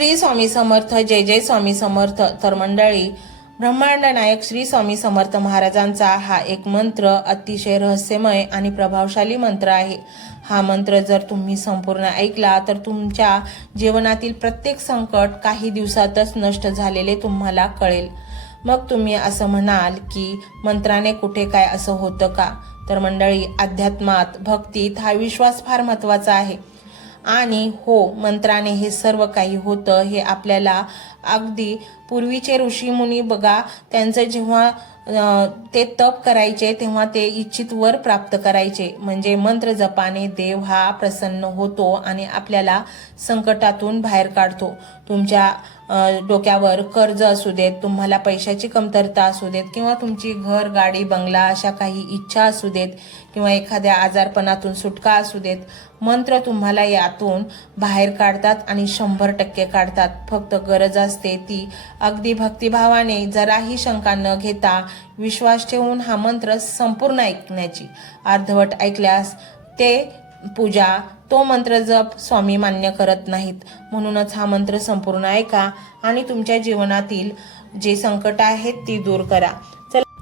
श्री स्वामी समर्थ. जय जय स्वामी समर्थ. तर मंडळी, ब्रह्मांड नायक श्री स्वामी समर्थ महाराजांचा हा एक मंत्र अतिशय रहस्यमय आणि प्रभावशाली मंत्र आहे. हा मंत्र जर तुम्ही संपूर्ण ऐकला तर तुमच्या जीवनातील प्रत्येक संकट काही दिवसातच नष्ट झालेले तुम्हाला कळेल. मग तुम्ही असं म्हणाल की मंत्राने कुठे काय असं होतं का? तर मंडळी, अध्यात्मात, भक्तीत हा विश्वास फार महत्वाचा आहे. आणि हो, मंत्राने हे सर्व काही होतं हे आपल्याला अगदी पूर्वीचे ऋषीमुनी बघा, त्यांचं जेव्हा ते तप करायचे तेव्हा ते इच्छित वर प्राप्त करायचे. म्हणजे मंत्र जपाने देव हा प्रसन्न होतो आणि आपल्याला संकटातून बाहेर काढतो. तुमच्या डोक्यावर कर्ज असू देत, तुम्हाला पैशाची कमतरता असू देत, किंवा तुमची घर, गाडी, बंगला अशा काही इच्छा असू देत, किंवा एखाद्या आजारपणातून सुटका असू देत, मंत्र तुम्हाला यातून बाहेर काढतात आणि 100% काढतात. फक्त गरज असते ती अगदी भक्तिभावाने, जराही शंका न घेता, विश्वास ठेवून हा मंत्र संपूर्ण ऐकण्याची. अर्धवट ऐकल्यास ते पूजा, तो मंत्र जप स्वामी मान्य करत नाहीत. म्हणूनच हा मंत्र संपूर्ण ऐका आणि तुमच्या जीवनातील जे संकट आहेत ती दूर करा.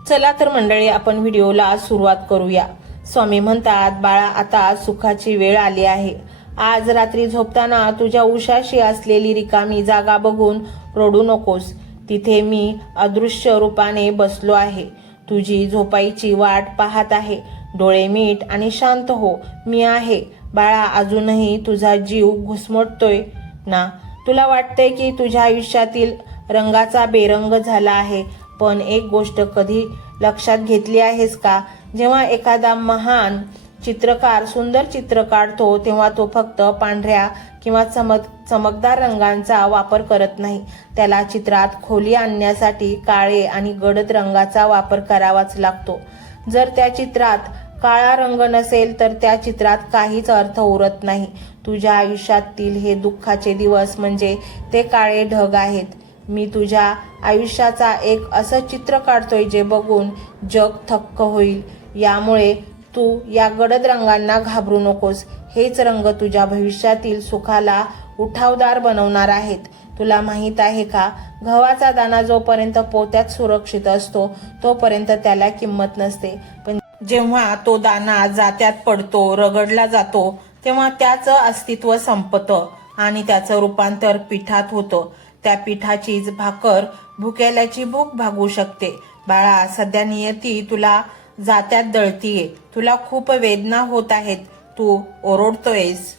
चला तर मंडळी, आपण व्हिडिओला सुरुवात करूया. स्वामी म्हणतात, बाळा, आता सुखाची वेळ आली आहे. आज रात्री झोपताना तुझ्या उशाशी असलेली रिकामी जागा बघून रडू नकोस. तिथे मी अदृश्य रूपाने बसलो आहे. तुझी झोपायची वाट पाहत आहे. डोळे मीट आणि शांत हो. मी आहे. बाळा, अजूनही तुझा जीव घुसमटतोय ना? तुला वाटतंय की तुझ्या आयुष्यातील रंगाचा बेरंग झाला आहे. पण एक गोष्ट कधी लक्षात घेतली आहेस का? जेव्हा एखादा महान चित्रकार सुंदर चित्र काढतो तेव्हा तो फक्त पांढऱ्या किंवा चमकदार रंगांचा वापर करत नाही. त्याला चित्रात खोली आणण्यासाठी काळे आणि गडद रंगाचा वापर करावाच लागतो. जर त्या चित्रात काळा रंग नसेल तर त्या चित्रात काहीच अर्थ उरत नाही. तुझ्या आयुष्यातील हे दुःखाचे दिवस म्हणजे ते काळे ढग आहेत. मी तुझ्या आयुष्याचा एक असं चित्र काढतोय जे बघून जग थक्क होईल. यामुळे तू या गडद रंगांना घाबरू नकोस. हेच रंग तुझ्या भविष्यातील सुखाला उठावदार बनवणार आहेत. तुला माहित आहे का, गव्हाचा दाणा जोपर्यंत पोत्यात सुरक्षित असतो तोपर्यंत त्याला किंमत नसते. पण जेव्हा तो दाणा जात्यात पडतो, रगडला जातो, तेव्हा त्याचं अस्तित्व संपतं आणि त्याचं रूपांतर पिठात होतं. त्या पिठाचीच भाकर भुकेल्याची भूक भागू शकते. बाळा, सध्या नियती तुला जात्यात दळतीये. तुला खूप वेदना होत आहेत. तू ओरडतोयस.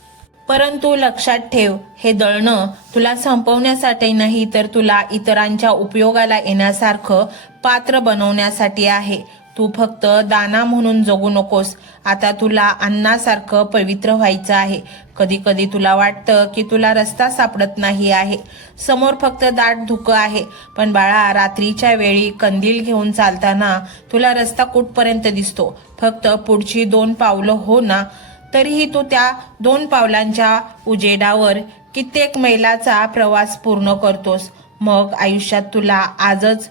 परंतु लक्षात ठेव, हे दळणं तुला संपवण्यासाठी नाही तर तुला इतरांच्या उपयोगाला येण्यासारखं पात्र बनवण्यासाठी आहे. तू फक्त दाना म्हणून जगू नकोस. आता तुला अन्नासारखं पवित्र व्हायचं आहे. कधी कधी तुला वाटतं की तुला रस्ता सापडत नाही आहे. समोर फक्त दाट धुकं आहे. पण बाळा, रात्रीच्या वेळी कंदील घेऊन चालताना तुला रस्ता कुठपर्यंत दिसतो. फक्त पुढची 2 पावलं हो ना, तरीही तू त्या 2 पावलांच्या उजेडावर कित्येक मैलाचा प्रवास पूर्ण करतोस. मग आयुष्यात तुला आजच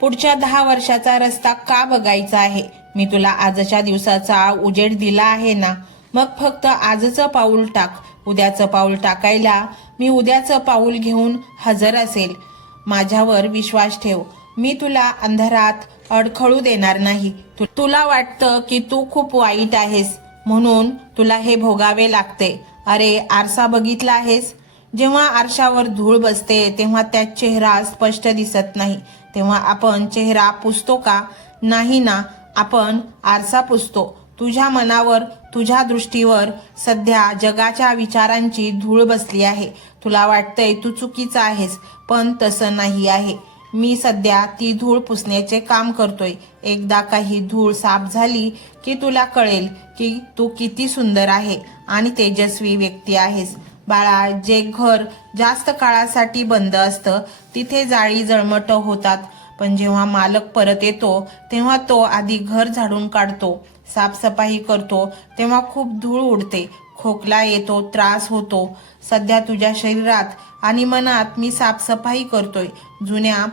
पुढच्या 10 वर्षाचा रस्ता का बघायचा आहे? मी तुला आजच्या दिवसाचा उजेड दिला आहे ना. मग फक्त आजचं पाऊल टाक. उद्याचं पाऊल टाकायला मी उद्याचं पाऊल घेऊन हजर असेल. माझ्यावर विश्वास ठेव. मी तुला अंधारात अडखळू देणार नाही. तुला वाटतं की तू खूप वाईट आहेस म्हणून तुला हे भोगावे लागते. अरे, आरसा बघितला आहेस? जेव्हा आरशावर धूळ बसते तेव्हा त्यात चेहरा स्पष्ट दिसत नाही. तेव्हा आपण चेहरा पुसतो का? नाही ना, आपण आरसा पुसतो. तुझ्या मनावर, तुझ्या दृष्टीवर सध्या जगाच्या विचारांची धूळ बसली आहे. तुला वाटतंय तू चुकीचा आहेस, पण तसं नाही आहे. मी सध्या ती धूळ पुसण्याचे काम करतोय. एकदा काही धूळ साफ झाली की तुला कळेल की तू किती सुंदर आहे आणि तेजस्वी व्यक्ती आहेस. बाळा, जे घर जास्त काळासाठी बंद असतं तिथे जाळी जळमट होतात. पण जेव्हा मालक परत येतो तेव्हा तो आधी घर झाडून काढतो, साफसफाई करतो. तेव्हा खूप धूळ उडते, खोकला येतो, त्रास होतो. सध्या तुझ्या शरीरात आणि मनात मी साफसफाई करतोय. जुन्या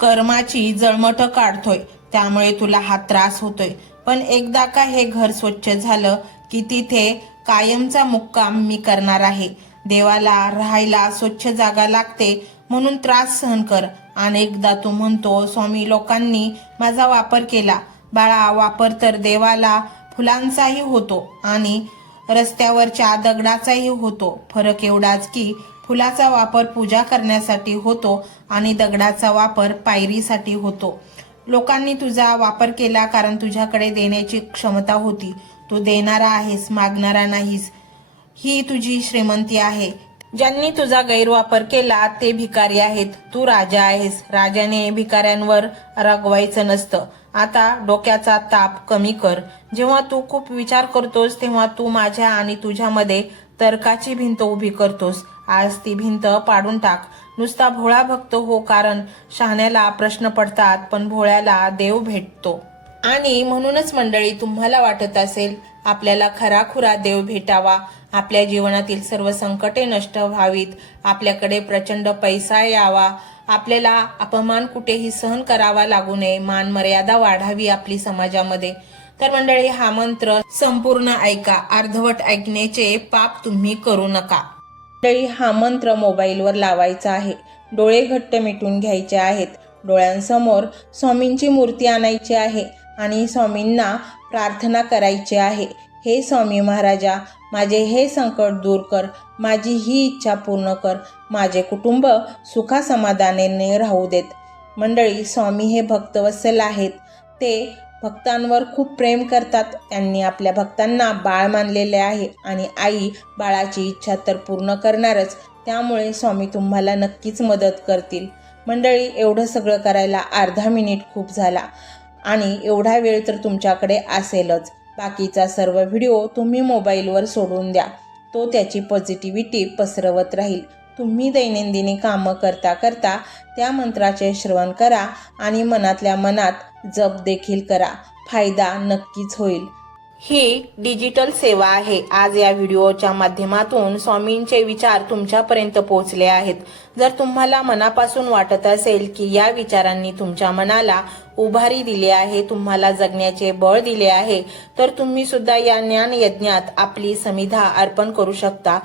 कर्माची जळमट काढतोय. त्यामुळे तुला हा त्रास होतोय. पण एकदा का हे घर स्वच्छ झालं की तिथे कायमचा मुक्काम मी करणार आहे. देवाला राहायला स्वच्छ जागा लागते म्हणून त्रास सहन कर. अनेकदा तू म्हणतो, स्वामी लोकांनी माझा वापर केला. बाळा, वापर तर देवाला फुलांचाही होतो आणि रस्त्यावरच्या दगडाचाही होतो. फरक एवढाच की फुलाचा वापर पूजा करण्यासाठी होतो आणि दगडाचा वापर पायरीसाठी होतो. लोकांनी तुझा वापर केला कारण तुझ्याकडे देण्याची क्षमता होती. तू देणारा आहेस, मागणारा नाहीस. ही तुझी श्रीमंती आहे. ज्यांनी तुझा गैरवापर केला ते भिकारी आहेत. तू राजा आहेस. राजाने भिकाऱ्यांवर रागवायचं नसतं. आता डोक्याचा ताप कमी कर. जेव्हा तू खूप विचार करतोस तेव्हा तू माझ्या आणि तुझ्यामध्ये तर्काची भिंत उभी करतोस. आज ती भिंत पाडून टाक. नुसता भोळा भक्त हो, कारण शहाण्याला प्रश्न पडतात पण भोळ्याला देव भेटतो. आणि म्हणूनच मंडळी, तुम्हाला वाटत असेल आपल्याला खराखुरा देव भेटावा, आपल्या जीवनातील सर्व संकटे नष्ट व्हावीत, आपल्याकडे प्रचंड पैसा यावा, आपल्याला अपमान कुठेही सहन करावा लागू नये, मान मर्यादा वाढावी आपली समाजामध्ये, तर मंडळी हा मंत्र संपूर्ण ऐका. अर्धवट ऐकण्याचे पाप तुम्ही करू नका. मंडळी, हा मंत्र मोबाईलवर लावायचा आहे. डोळे घट्ट मिटून घ्यायचे आहेत. डोळ्यांसमोर स्वामींची मूर्ती आणायची आहे आणि स्वामींना प्रार्थना करायची आहे. हे स्वामी महाराजा, माझे हे संकट दूर कर. माझी ही इच्छा पूर्ण कर. माझे कुटुंब सुखासमाधानाने राहू देत. मंडळी, स्वामी हे भक्तवत्सल आहेत. ते भक्तांवर खूप प्रेम करतात. त्यांनी आपल्या भक्तांना बाळ मानलेले आहे आणि आई बाळाची इच्छा तर पूर्ण करणारच. त्यामुळे स्वामी तुम्हाला नक्कीच मदत करतील. मंडळी, एवढं सगळं करायला अर्धा मिनिट खूप झाला आणि एवढा वेळ तर तुमच्याकडे असेलच. बाकीचा सर्व व्हिडिओ तुम्ही मोबाईलवर सोडून द्या. तो त्याची पॉझिटिव्हिटी पसरवत राहील. तुम्ही दैनंदिनी कामं करता करता त्या मंत्राचे श्रवण करा आणि मनातल्या मनात जप देखील करा. फायदा नक्कीच होईल. ही डिजिटल सेवा आहे. आज या व्हिडिओच्या माध्यमातून स्वामींचे विचार तुमच्यापर्यंत पोहोचले आहेत. जर तुम्हाला मनापासून वाटत असेल की या विचारांनी तुमच्या मनाला उभारी दिली आहे, तुम्हाला जगण्याचे बळ दिले आहे, तर तुम्ही सुद्धा या ज्ञान यज्ञात आपली समिधा अर्पण करू शकता.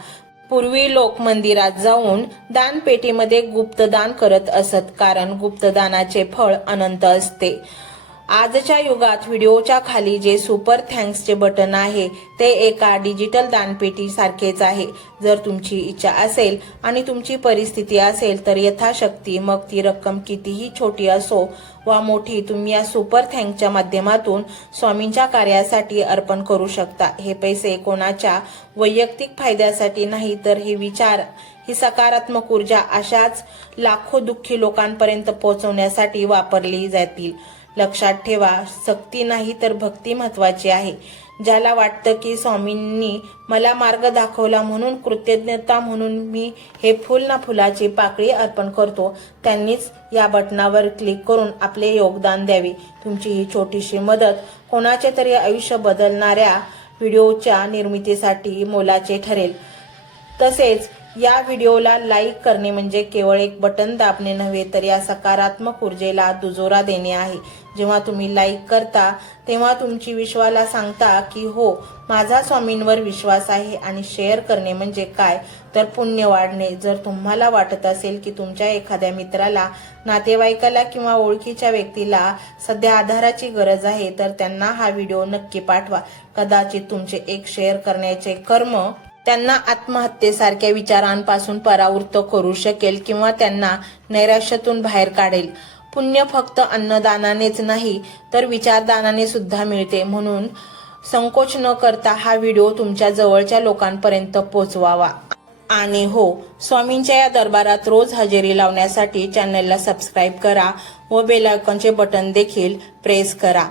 पूर्वी लोक मंदिरात जाऊन दानपेटीमध्ये गुप्तदान करत असत, कारण गुप्तदानाचे फळ अनंत असते. आजच्या युगात व्हिडिओच्या खाली जे सुपर थँक्सचे बटन आहे ते एका डिजिटल दानपेटी सारखेच आहे. जर तुमची इच्छा असेल आणि तुमची परिस्थिती असेल तर यथाशक्ती, मग ती रक्कम कितीही छोटी असो वा मोठी, तुम्ही या सुपर थँक्सच्या माध्यमातून स्वामींच्या कार्यासाठी अर्पण करू शकता. हे पैसे कोणाच्या वैयक्तिक फायद्यासाठी नाही, तर हे विचार, ही सकारात्मक ऊर्जा अशाच लाखो दुःखी लोकांपर्यंत पोहोचवण्यासाठी वापरली जातील. लक्षात ठेवा, सक्ती नाही तर भक्ती महत्वाची आहे. ज्याला वाटतं की स्वामींनी मला मार्ग दाखवला म्हणून कृतज्ञता म्हणून मी हे फुल ना फुलाची पाकळी अर्पण करतो, त्यांनीच या बटनावर क्लिक करून आपले योगदान द्यावे. तुमची ही छोटीशी मदत कोणाचे तरी आयुष्य बदलणाऱ्या व्हिडिओच्या निर्मितीसाठी मोलाचे ठरेल. तसेच या व्हिडिओला लाईक करणे म्हणजे केवळ एक बटन दाबणे नव्हे, तर या सकारात्मक ऊर्जेला दुजोरा देणे आहे. जेव्हा तुम्ही लाईक करता तेव्हा तुमची विश्वाला सांगता की हो, माझा स्वामींवर विश्वास आहे. आणि शेअर करणे म्हणजे काय, तर पुण्य वाढणे. जर तुम्हाला वाटत असेल की तुमच्या एखाद्या मित्राला, नातेवाईकाला किंवा ओळखीच्या व्यक्तीला सध्या आधाराची गरज आहे, तर त्यांना हा व्हिडिओ नक्की पाठवा. कदाचित तुमचे एक शेअर करण्याचे कर्म त्यांना आत्महत्येसारख्या विचारांपासून परावृत्त करू शकेल किंवा त्यांना नैराश्यातून बाहेर काढेल. पुण्य फक्त अन्नदानानेच नाही तर विचारदानाने सुद्धा मिळते. म्हणून संकोच न करता हा व्हिडिओ तुमच्या जवळच्या लोकांपर्यंत पोहोचवावा. आणि हो, स्वामींच्या या दरबारात रोज हजेरी लावण्यासाठी चॅनलला सबस्क्राईब करा व बेल आयकॉनचे बटन देखील प्रेस करा.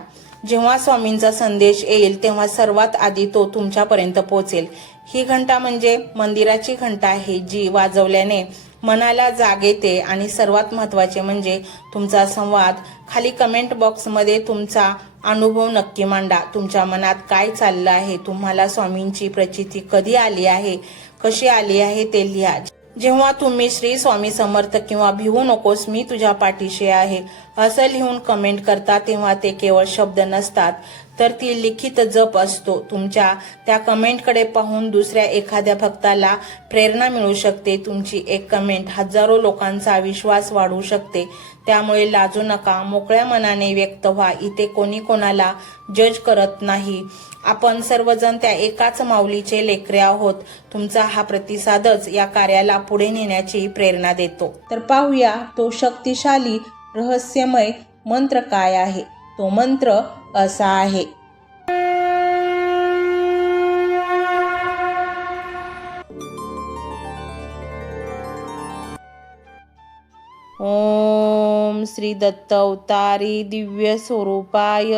जेव्हा स्वामींचा संदेश येईल तेव्हा सर्वात आधी तो तुमच्यापर्यंत पोहोचेल. ही घंटा म्हणजे मंदिराची घंटा आहे, जी वाजवल्याने मनाला जाग येते. आणि सर्वात महत्त्वाचे म्हणजे तुमचा संवाद. खाली कमेंट बॉक्समध्ये तुमचा अनुभव नक्की मांडा. तुमच्या मनात काय चाललं आहे, तुम्हाला स्वामींची प्रचिती कधी आली आहे, कशी आली आहे ते लिहा. जेव्हा तुम्ही श्री स्वामी समर्थ किंवा भिवू नकोस मी तुझ्या पाठीशी आहे असं लिहून कमेंट करता तेव्हा ते केवळ शब्द नसतात, तर ती लिखित जप असतो. तुमच्या त्या कमेंटकडे पाहून दुसऱ्या एखाद्या भक्ताला प्रेरणा मिळू शकते. तुमची एक कमेंट हजारो लोकांचा विश्वास वाढवू शकते. त्यामुळे लाजू नका, मोकळ्या मनाने व्यक्त व्हा. इथे कोणी कोणाला जज करत नाही. आपण सर्वजण त्या एकाच माऊलीचे लेकरे आहोत. तुमचा हा प्रतिसादच या कार्याला पुढे नेण्याची प्रेरणा देतो. तर पाहूया तो शक्तिशाली रहस्यमय मंत्र काय आहे. तो मंत्र असा आहे. ओम श्री दत्त अवतारी दिव्य स्वरूपाय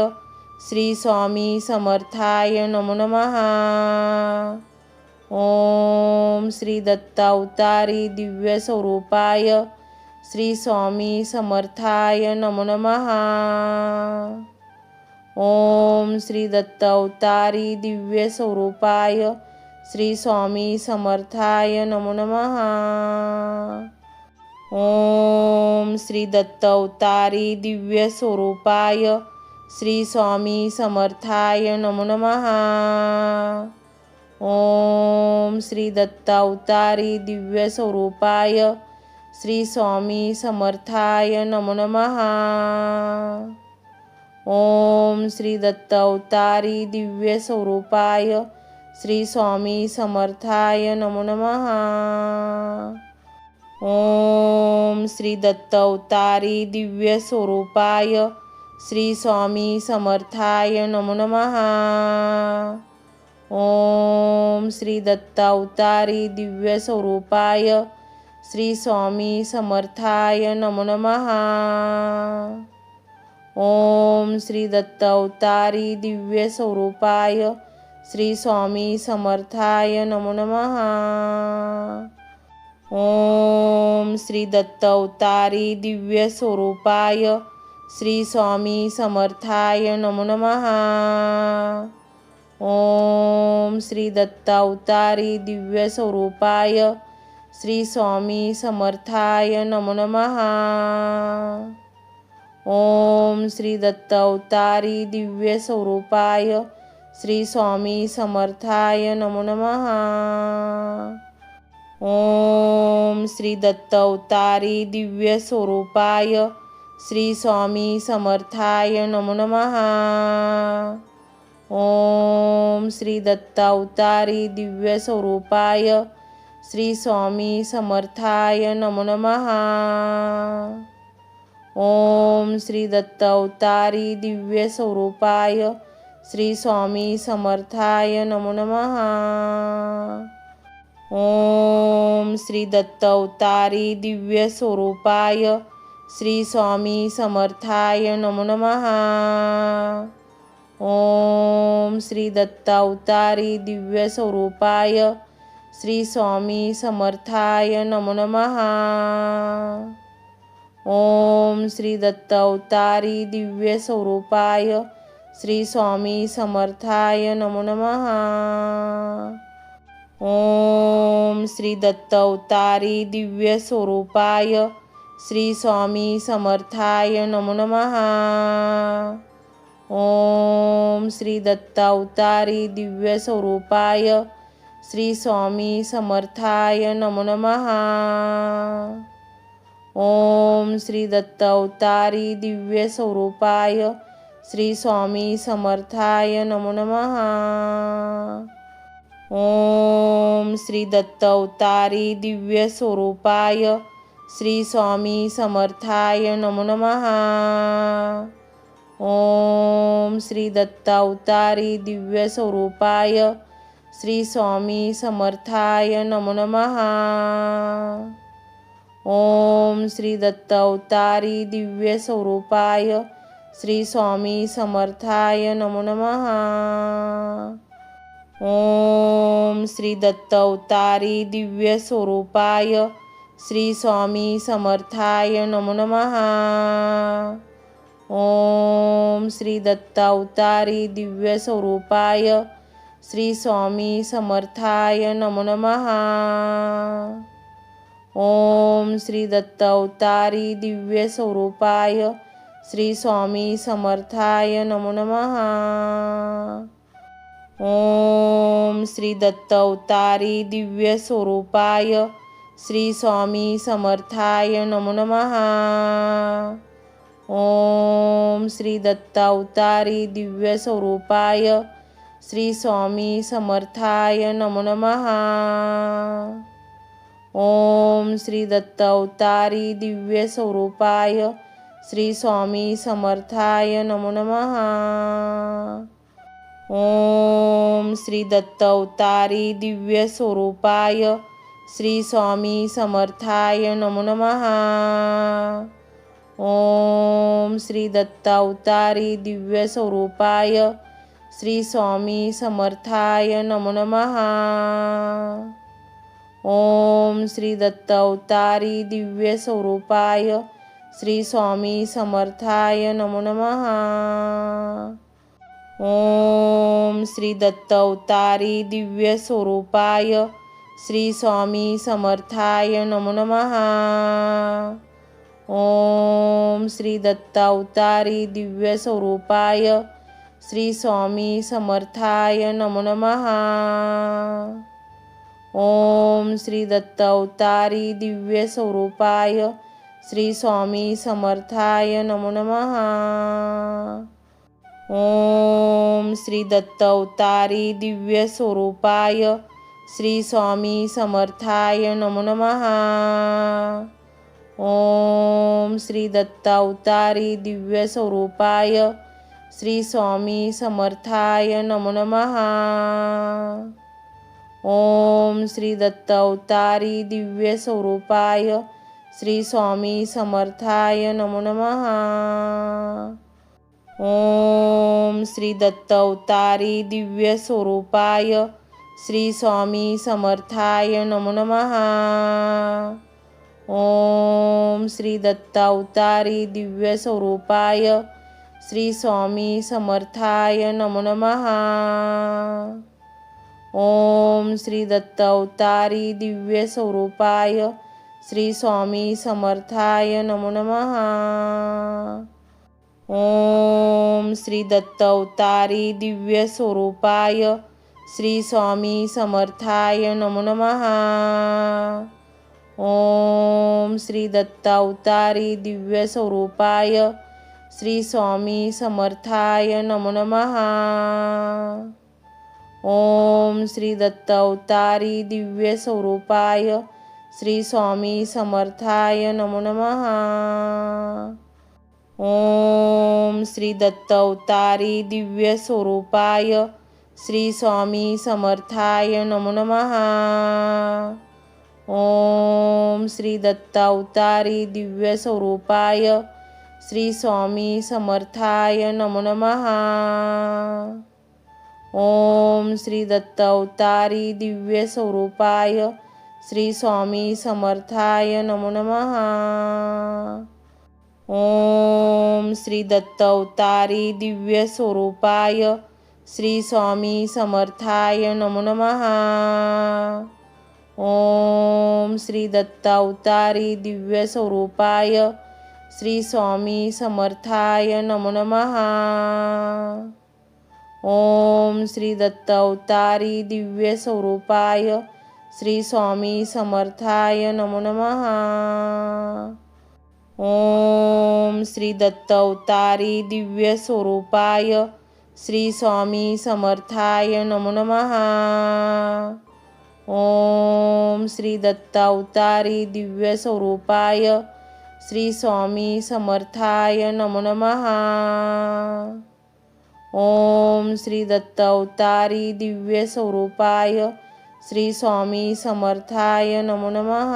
श्री स्वामी समर्थाय नमो नमः. ओम श्री दत्त अवतारी दिव्य स्वरूपाय श्री स्वामी समर्थाय नमो नमः. ओम श्री दत्त अवतारी दिव्य स्वरूपाय श्री स्वामी समर्थाय नमो नमः. ओम श्री दत्त अवतारी दिव्य स्वरूपाय श्री स्वामी समर्थाय नमो नमः. ओम श्री दत्त अवतारी दिव्य स्वरूपाय श्री स्वामी समर्थाय नमो नमः. ओम श्री दत्त अवतारी दिव्य स्वरूपाय श्री स्वामी समर्थाय नमो नमः. ओम श्री दत्त अवतारी दिव्य स्वरूपाय श्री स्वामी समर्थाय नमो नमः. ओम श्री दत्त अवतारी दिव्य स्वरूपाय श्री स्वामी समर्थाय नमो नमः. ओम श्री दत्त अवतारी दिव्य स्वरूपाय श्री स्वामी समर्थाय नमो नमः. ओम श्री दत्त अवतारी दिव्य स्वरूपाय श्री स्वामी समर्थाय नमो नमः. ओम श्री दत्त अवतारी दिव्य स्वरूपाय श्री स्वामी समर्थाय नमो नमः. ओम श्री दत्त अवतारी दिव्य स्वरूपाय श्री स्वामी समर्थाय नमो नमः. ओम श्री दत्त अवतारी दिव्य स्वरूपाय श्री स्वामी समर्थाय नमो नमः. ओम श्री दत्त अवतारी दिव्य स्वरूपाय श्री स्वामी समर्थाय नमो नमः. ओम श्री दत्त अवतारी दिव्य स्वरूपाय श्री स्वामी समर्थाय नमो नमः. ओम श्री दत्त अवतारी दिव्य स्वरूपाय श्री स्वामी समर्थाय नमो नमः. ओम श्री दत्त अवतारी दिव्य स्वरूपाय श्री स्वामी समर्थाय नमो नमः. ओम श्री दत्त अवतारी दिव्य स्वरूपाय श्री स्वामी समर्थाय नमो नमः. ओम श्री दत्त अवतारी दिव्य स्वरूपाय श्री स्वामी समर्थाय नमो नमः. ओम श्री दत्त अवतारी दिव्य स्वरूपाय श्री स्वामी समर्थाय नमो नमः. ओम श्री दत्त अवतारी दिव्य स्वरूपाय श्री स्वामी समर्थाय नमो नमः. ओम श्री दत्त अवतारी दिव्य स्वरूपाय श्री स्वामी समर्थाय नमो नमः. ओम श्री दत्त अवतारी दिव्य स्वरूपाय श्री स्वामी समर्थाय नमो नमः. ओम श्री दत्त अवतारी दिव्य स्वरूपाय श्री स्वामी समर्थाय नमो नमः. ओम श्री दत्त अवतारी दिव्य स्वरूपाय श्री स्वामी समर्थाय नमो नमः. ओम श्री दत्त अवतारी दिव्य स्वरूपाय श्री स्वामी समर्थाय नमो नमः. ओम श्री दत्त अवतारी दिव्य स्वरूपाय श्री स्वामी समर्थाय नमो नमः। ओम श्री दत्त अवतारी दिव्य स्वरूपाय श्री स्वामी समर्थाय नमो नमः। ओम श्री दत्त अवतारी दिव्य स्वरूपाय श्री स्वामी समर्थाय नमो नमः। ओम श्री दत्त अवतारी दिव्य स्वरूपाय श्री स्वामी समर्थाय नमो नमः। ओम श्री दत्त अवतारी दिव्य स्वरूपाय श्री स्वामी समर्थाय नमो नमः। ओम श्री दत्त अवतारी दिव्य स्वरूपाय श्री स्वामी समर्थाय नमो नमः। ओम श्री दत्त अवतारी दिव्य स्वरूपाय श्री स्वामी समर्थाय नमो नमः। ओम श्री दत्त अवतारी दिव्य स्वरूपाय श्री स्वामी समर्थाय नमो नमः। ओम श्री दत्त अवतारी दिव्य स्वरूपाय श्री स्वामी समर्थाय नमो नमः। ओम श्री दत्त अवतारी दिव्य स्वरूपाय श्री स्वामी समर्थाय नमो नमः। ओम श्री दत्त अवतारी दिव्य स्वरूपाय श्री स्वामी समर्थाय नमो नमः। ओम श्री दत्त अवतारी दिव्य स्वरूपाय श्री स्वामी समर्थाय नमो नमः। ओम श्री दत्त अवतारी दिव्य स्वरूपाय श्री स्वामी समर्थाय नमो नमः। ओम श्री दत्त अवतारी दिव्य स्वरूपाय श्री स्वामी समर्थाय नमो नमः। ओम श्री दत्त अवतारी दिव्य स्वरूपाय श्री स्वामी समर्थाय नमो नमः। ओम श्री दत्त अवतारी दिव्य स्वरूपाय श्री स्वामी समर्थाय नमो नमः। ओम श्री दत्त अवतारी दिव्य स्वरूपाय श्री स्वामी समर्थाय नमो नमः। ओम श्री दत्त अवतारी दिव्य स्वरूपाय श्री स्वामी समर्थाय नमो नमः। ओम श्री दत्त अवतारी दिव्य स्वरूपाय श्री स्वामी समर्थाय नमो नमः। ओम श्री दत्त अवतारी दिव्य स्वरूपाय श्री स्वामी समर्थाय नमो नमः। ओम श्री दत्त अवतारी दिव्य स्वरूपाय श्री स्वामी समर्थाय नमो नमः। ओम श्री दत्त अवतारी दिव्य स्वरूपाय श्री स्वामी समर्थाय नमो नमः। ओम श्री दत्त अवतारी दिव्य स्वरूपाय श्री स्वामी समर्थाय नमो नमः। ओम श्री दत्त अवतारी दिव्य स्वरूपाय श्री स्वामी समर्थाय नमो नमः। ओम श्री दत्त अवतारी दिव्य स्वरूपाय श्री स्वामी समर्थाय नमो नमः। ओम श्री दत्त अवतारी दिव्य स्वरूपाय श्री स्वामी समर्थाय नमो नमः। ओम श्री दत्त अवतारी दिव्य स्वरूपाय श्री स्वामी समर्थाय नमो नमः। ओम श्री दत्त अवतारी दिव्य स्वरूपाय श्री स्वामी समर्थाय नमो नमः।